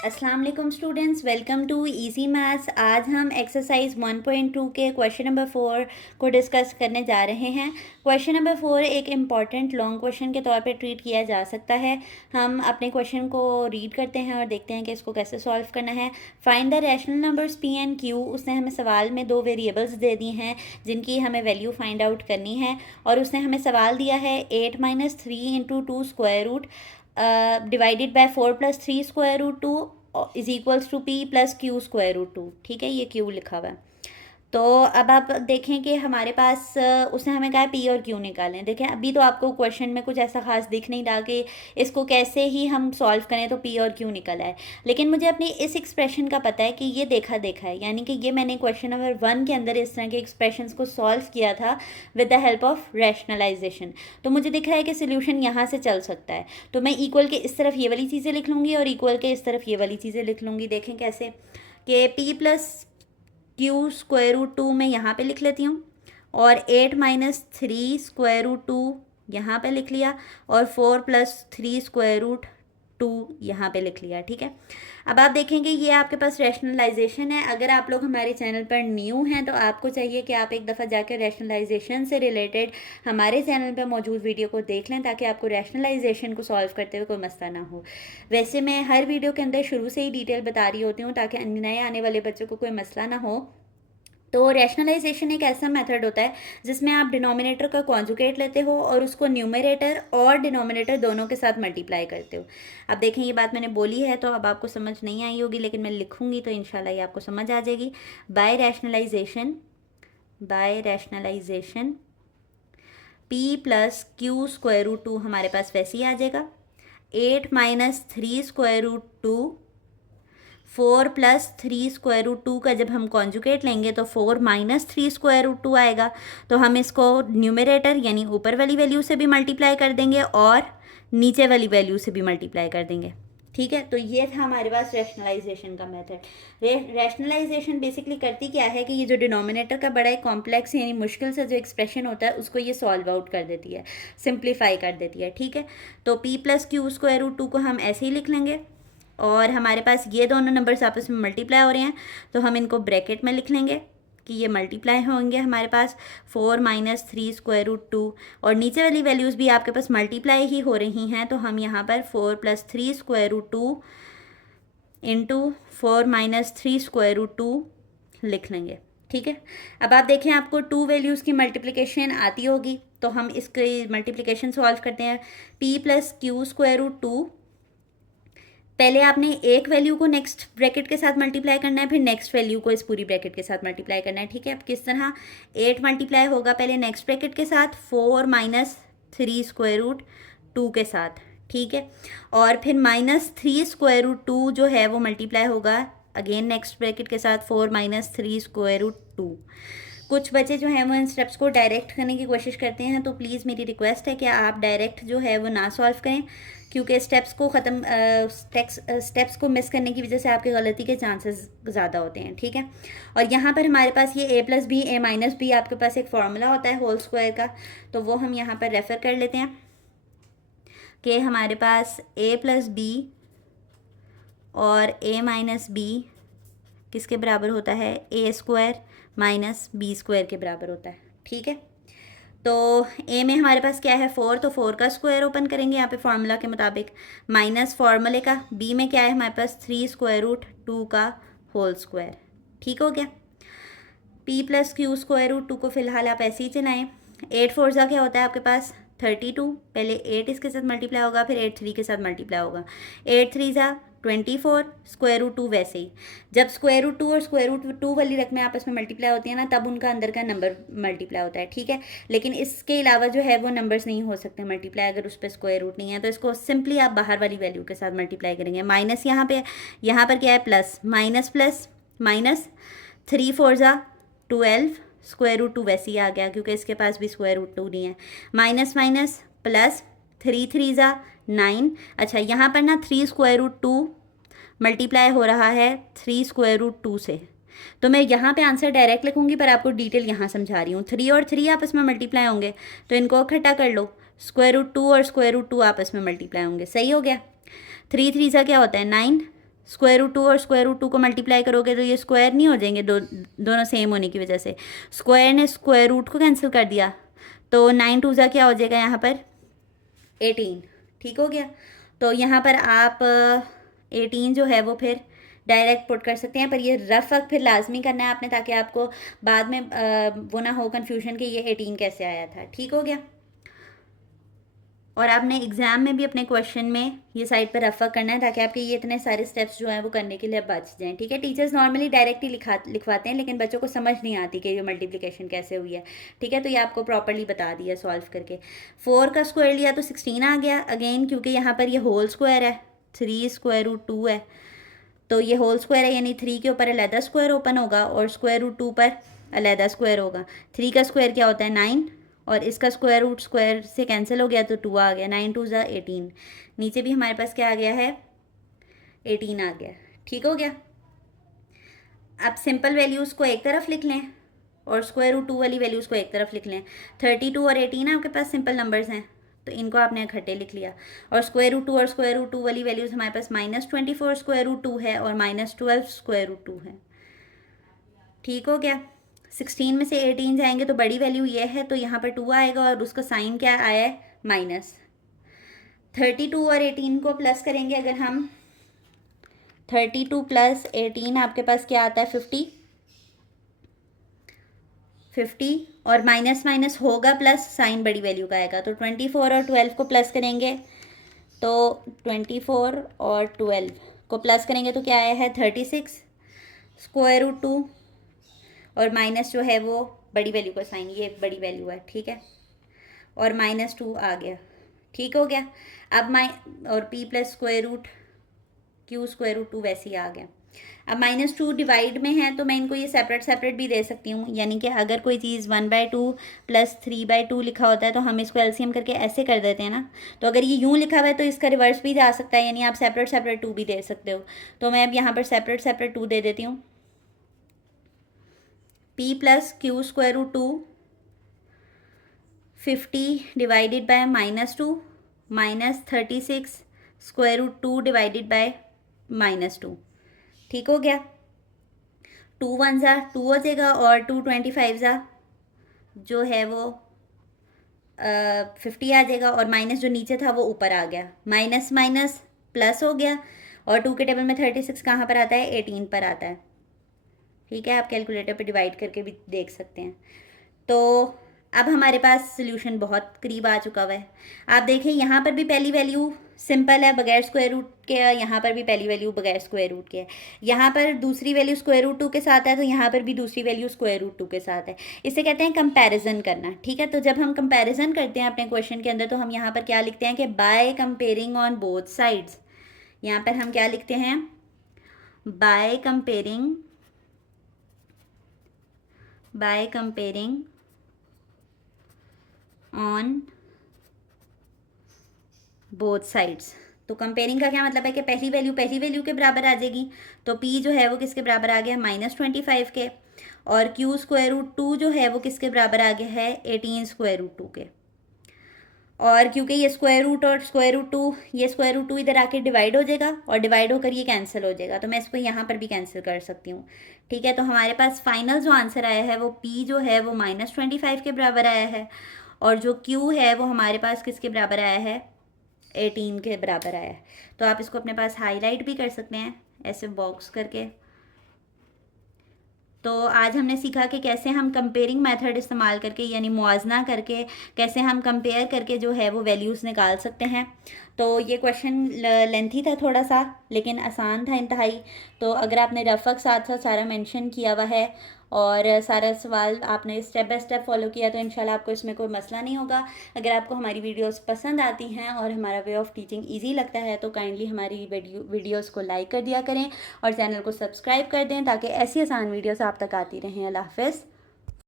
अस्सलाम वालेकुम students, welcome to easy maths. आज हम एक्सरसाइज 1.2 के क्वेश्चन नंबर 4 को डिस्कस करने जा रहे हैं। क्वेश्चन नंबर 4 एक इम्पॉर्टेंट लॉन्ग क्वेश्चन के तौर पे ट्रीट किया जा सकता है। हम अपने क्वेश्चन को रीड करते हैं और देखते हैं कि इसको कैसे सॉल्व करना है। Find the rational numbers P and Q. उसने हमें सवाल में दो वेरिएबल्स दे दी हैं जिनकी हमें वैल्यू फाइंड आउट करनी है, और उसने हमें सवाल दिया है 8 - 3 × 2 square root divided by 4 + 3 square root 2 is equals to P plus Q square root 2। ठीक है, ये क्यू लिखा हुआ है। तो अब आप देखें कि हमारे पास उसने हमें कहा पी और क्यू निकालें। देखें, अभी तो आपको क्वेश्चन में कुछ ऐसा खास दिख नहीं रहा कि इसको कैसे ही हम सॉल्व करें तो पी और क्यू निकल आए, लेकिन मुझे अपनी इस एक्सप्रेशन का पता है कि ये देखा देखा है, यानी कि ये मैंने क्वेश्चन नंबर 1 के अंदर इस तरह के एक्सप्रेशंस को सॉल्व किया था with the help of rationalisation. तो मुझे दिख रहा है कि सोल्यूशन यहाँ से चल सकता है। तो मैं इक्वल के इस तरफ ये वाली चीज़ें लिख लूँगी और इक्वल के इस तरफ ये वाली चीज़ें लिख लूँगी। देखें कैसे, कि P plus Q square root 2 मैं यहाँ पे लिख लेती हूँ, और 8 - 3 स्क्वायर रूट 2 यहाँ पे लिख लिया, और 4 + 3 स्क्वायर रूट 2 यहाँ पे लिख लिया। ठीक है, अब आप देखेंगे ये आपके पास रैशनलाइजेशन है। अगर आप लोग हमारे चैनल पर न्यू हैं तो आपको चाहिए कि आप एक दफ़ा जाकर रैशनलाइजेशन से रिलेटेड हमारे चैनल पर मौजूद वीडियो को देख लें, ताकि आपको रैशनलाइजेशन को सॉल्व करते हुए कोई मसला ना हो। वैसे मैं हर वीडियो के अंदर शुरू से ही डिटेल बता रही होती हूँ ताकि नए आने वाले बच्चों को कोई मसला ना हो। तो रैशनलाइजेशन एक ऐसा मेथड होता है जिसमें आप डिनोमिनेटर का कॉन्जुगेट लेते हो और उसको न्यूमरेटर और डिनोमिनेटर दोनों के साथ मल्टीप्लाई करते हो। अब देखें, ये बात मैंने बोली है तो अब आपको समझ नहीं आई होगी, लेकिन मैं लिखूंगी तो इंशाल्लाह ये आपको समझ आ जाएगी। By rationalisation P plus Q square root 2 हमारे पास वैसे ही आ जाएगा। 8 - 3 स्क्वायर रूट 2, 4 + 3 स्क्वायर रूट 2 का जब हम कॉन्जुगेट लेंगे तो 4 - 3 स्क्वायर रूट 2 आएगा। तो हम इसको न्यूमरेटर यानी ऊपर वाली वैल्यू से भी मल्टीप्लाई कर देंगे और नीचे वाली वैल्यू से भी मल्टीप्लाई कर देंगे। ठीक है, तो ये था हमारे पास रैशनलाइजेशन का मेथड। रैशनलाइजेशन बेसिकली करती क्या है कि ये जो डिनोमिनेटर का बड़ा एक कॉम्प्लेक्स यानी मुश्किल से जो एक्सप्रेशन होता है उसको ये सॉल्व आउट कर देती है, सिंप्लीफाई कर देती है। ठीक है, तो P plus Q square root 2 को हम ऐसे ही लिख लेंगे, और हमारे पास ये दोनों नंबर्स आपस में मल्टीप्लाई हो रहे हैं तो हम इनको ब्रैकेट में लिख लेंगे कि ये मल्टीप्लाई होंगे हमारे पास 4 - 3 स्क्वायर रूट 2, और नीचे वाली वैल्यूज़ भी आपके पास मल्टीप्लाई ही हो रही हैं तो हम यहाँ पर 4 + 3 स्क्वायर रूट 2 इंटू 4 - 3 स्क्वायर रूट 2 लिख लेंगे। ठीक है, अब आप देखें आपको टू वैल्यूज़ की मल्टीप्लिकेशन आती होगी, तो हम इसकी मल्टीप्लिकेशन सॉल्व करते हैं। P plus Q square root 2, पहले आपने एक वैल्यू को नेक्स्ट ब्रैकेट के साथ मल्टीप्लाई करना है, फिर नेक्स्ट वैल्यू को इस पूरी ब्रैकेट के साथ मल्टीप्लाई करना है। ठीक है, अब किस तरह 8 मल्टीप्लाई होगा पहले नेक्स्ट ब्रैकेट के साथ 4 - 3 स्क्वायर रूट 2 के साथ। ठीक है, और फिर -3 स्क्वायर रूट 2 जो है वो मल्टीप्लाई होगा अगेन नेक्स्ट ब्रैकेट के साथ 4 - 3 स्क्वायर रूट 2। कुछ बच्चे जो हैं वो इन स्टेप्स को डायरेक्ट करने की कोशिश करते हैं, तो प्लीज़ मेरी रिक्वेस्ट है कि आप डायरेक्ट जो है वो ना सॉल्व करें, क्योंकि स्टेप्स को मिस करने की वजह से आपकी गलती के चांसेस ज़्यादा होते हैं। ठीक है, और यहाँ पर हमारे पास ये a + b a - b आपके पास एक फार्मूला होता है होल स्क्वायर का, तो वो हम यहाँ पर रेफ़र कर लेते हैं कि हमारे पास a + b और a - b किसके बराबर होता है, a² - b² के बराबर होता है। ठीक है, तो a में हमारे पास क्या है 4, तो 4 का स्क्वायर ओपन करेंगे यहाँ पे फार्मूला के मुताबिक, माइनस फार्मूले का। b में क्या है हमारे पास 3 स्क्वायर रूट 2 का होल स्क्वायर। ठीक हो गया। p plus Q square root 2 को फिलहाल आप ऐसे ही चलाएं। 8 4 जा क्या होता है आपके पास 32, पहले 8 इसके साथ मल्टीप्लाई होगा, फिर 8 3 के साथ मल्टीप्लाई होगा। 8 3 जा 24, स्क्वायर रूट 2 वैसे ही। जब स्क्वायर रूट 2 और स्क्वायर रूट 2 वाली रकमें आपस में मल्टीप्लाई होती हैं ना, तब उनका अंदर का नंबर मल्टीप्लाई होता है। ठीक है, लेकिन इसके अलावा जो है वो नंबर्स नहीं हो सकते मल्टीप्लाई अगर उस पर स्क्वायर रूट नहीं है, तो इसको सिंपली आप बाहर वाली वैल्यू के साथ मल्टीप्लाई करेंगे। माइनस यहाँ पर क्या है प्लस, माइनस 3 4 जा 12, स्क्वायर रूट 2 वैसे ही आ गया क्योंकि इसके पास भी स्क्वायर रूट 2 नहीं है। माइनस प्लस 3 3 जा 9। अच्छा, यहाँ पर ना 3 स्क्वायर रूट 2 मल्टीप्लाई हो रहा है 3 स्क्वायर रूट 2 से, तो मैं यहाँ पे आंसर डायरेक्ट लिखूँगी पर आपको डिटेल यहाँ समझा रही हूँ। 3 और 3 आपस में मल्टीप्लाई होंगे तो इनको इकट्ठा कर लो, स्क्वायर रूट 2 और स्क्वायर रूट 2 आपस में मल्टीप्लाई होंगे। सही हो गया। 3 3 सा क्या होता है 9, स्क्वायर रूट 2 और स्क्वायर रूट 2 को मल्टीप्लाई करोगे तो ये स्क्वायर नहीं हो जाएंगे, दोनों सेम होने की वजह से। स्क्वायर ने स्क्वायर रूट को कैंसिल कर दिया, तो 9 2 क्या हो जाएगा यहाँ पर 18। ठीक हो गया। तो यहाँ पर आप 18 जो है वो फिर डायरेक्ट पुट कर सकते हैं, पर ये रफ वर्क फिर लाजमी करना है आपने, ताकि आपको बाद में वो ना हो कन्फ्यूजन कि ये 18 कैसे आया था। ठीक हो गया। और आपने एग्ज़ाम में भी अपने क्वेश्चन में ये साइड पर रफ वर्क करना है, ताकि आपके ये इतने सारे स्टेप्स जो हैं वो करने के लिए बच जाएं। ठीक है। टीचर्स नॉर्मली डायरेक्ट ही लिखवाते हैं, लेकिन बच्चों को समझ नहीं आती कि ये मल्टीप्लिकेशन कैसे हुई है। ठीक है। तो ये आपको प्रॉपरली बता दिया सॉल्व करके। 4 का स्क्वायर लिया तो 16 आ गया अगेन, क्योंकि यहाँ पर ये होल स्क्वायर है, 3 स्क्वायर रूट 2 है, तो ये होल स्क्वायर है, यानी 3 के ऊपर अलहदा स्क्वायर ओपन होगा और स्क्वायर रूट 2 पर अलहदा स्क्वायर होगा। 3 का स्क्वायर क्या होता है 9, और इसका स्क्वायर रूट स्क्वायर से कैंसिल हो गया तो 2 आ गया। 9 2 ज़ा 18। नीचे भी हमारे पास क्या आ गया है 18 आ गया। ठीक हो गया। अब सिंपल वैल्यूज़ को एक तरफ लिख लें और स्क्वायर रूट 2 वाली वैल्यूज़ को एक तरफ लिख लें। 32 और 18 आपके पास सिंपल नंबर्स हैं, तो इनको आपने इकट्ठे लिख लिया। और स्क्वायर रूट 2 और स्क्वायर रूट 2 वाली वैल्यूज़ हमारे पास -24 स्क्वायर रूट 2 है और -12 स्क्वायर रूट 2 है। ठीक हो गया। 16 में से 18 जाएंगे तो बड़ी वैल्यू ये है, तो यहाँ पर 2 आएगा और उसका साइन क्या आया है माइनस। 32 और 18 को प्लस करेंगे अगर हम, 32 प्लस 18 आपके पास क्या आता है 50 और माइनस माइनस होगा प्लस, साइन बड़ी वैल्यू का आएगा। तो 24 और 12 को प्लस करेंगे तो 24 और 12 को प्लस करेंगे तो क्या आया है 36 स्क्वायर रूट 2 और माइनस जो है वो बड़ी वैल्यू का साइन, ये बड़ी वैल्यू है। ठीक है। और -2 आ गया। ठीक हो गया। अब और p plus square root q square root 2 वैसे ही आ गया। अब -2 डिवाइड में है तो मैं इनको ये सेपरेट सेपरेट भी दे सकती हूँ, यानी कि अगर कोई चीज़ 1/2 प्लस 3/2 लिखा होता है तो हम इसको एलसीएम करके ऐसे कर देते हैं ना। तो अगर ये यूँ लिखा हुआ है तो इसका रिवर्स भी जा सकता है, यानी आप सेपरेट सेपरेट 2 भी दे सकते हो। तो मैं अब यहाँ पर सेपरेट सेपरेट 2 दे देती हूँ। p plus q square root 2 50 divided by -2 -36 square root 2 divided by -2। ठीक हो गया। 2 1 ज़ा 2 हो जाएगा और 2 25 ज़ा जो है वो 50 आ जाएगा, और माइनस जो नीचे था वो ऊपर आ गया, माइनस माइनस प्लस हो गया। और 2 के टेबल में 36 कहाँ पर आता है 18 पर आता है। ठीक है। आप कैलकुलेटर पे डिवाइड करके भी देख सकते हैं। तो अब हमारे पास सोल्यूशन बहुत करीब आ चुका हुआ है। आप देखें यहाँ पर भी पहली वैल्यू सिंपल है बगैर स्क्वायर रूट के, यहाँ पर भी पहली वैल्यू बगैर स्क्वायर रूट के है। यहाँ पर दूसरी वैल्यू स्क्वायर रूट 2 के साथ है, तो यहाँ पर भी दूसरी वैल्यू स्क्वायर रूट 2 के साथ है। इसे कहते हैं कंपैरिजन करना। ठीक है। तो जब हम कंपैरिजन करते हैं अपने क्वेश्चन के अंदर, तो हम यहाँ पर क्या लिखते हैं कि by comparing on both sides. यहाँ पर हम क्या लिखते हैं by comparing on both sides. तो कंपेयरिंग का क्या मतलब है कि पहली वैल्यू के बराबर आ जाएगी, तो p जो है वो किसके बराबर आ गया -25 के, और q स्क्वायर रूट 2 जो है वो किसके बराबर आ गया है 18 स्क्वायर रूट 2 के। और क्योंकि ये स्क्वायर रूट और स्क्वायर रूट 2, ये स्क्वायर रूट 2 इधर आके डिवाइड हो जाएगा और डिवाइड होकर ये कैंसिल हो जाएगा, तो मैं इसको यहाँ पर भी कैंसिल कर सकती हूँ। ठीक है। तो हमारे पास फाइनल जो आंसर आया है वो p जो है वो -25 के बराबर आया है, और जो q है वो हमारे पास किसके बराबर आया है 18 के बराबर आया है। तो आप इसको अपने पास हाईलाइट भी कर सकते हैं ऐसे बॉक्स करके। तो आज हमने सीखा कि कैसे हम कंपेयरिंग मेथड इस्तेमाल करके, यानी मुआजना करके, कैसे हम कंपेयर करके जो है वो वैल्यूज़ निकाल सकते हैं। तो ये क्वेश्चन लेंथी था थोड़ा सा, लेकिन आसान था इंतहाई। तो अगर आपने रफ वर्क साथ साथ सारा मेंशन किया हुआ है और सारा सवाल आपने स्टेप बाय स्टेप फॉलो किया, तो इंशाल्लाह आपको इसमें कोई मसला नहीं होगा। अगर आपको हमारी वीडियोस पसंद आती हैं और हमारा वे ऑफ टीचिंग इजी लगता है, तो काइंडली हमारी वीडियोस को लाइक कर दिया करें और चैनल को सब्सक्राइब कर दें, ताकि ऐसी आसान वीडियोस आप तक आती रहें। अल्लाह हाफ़िज़।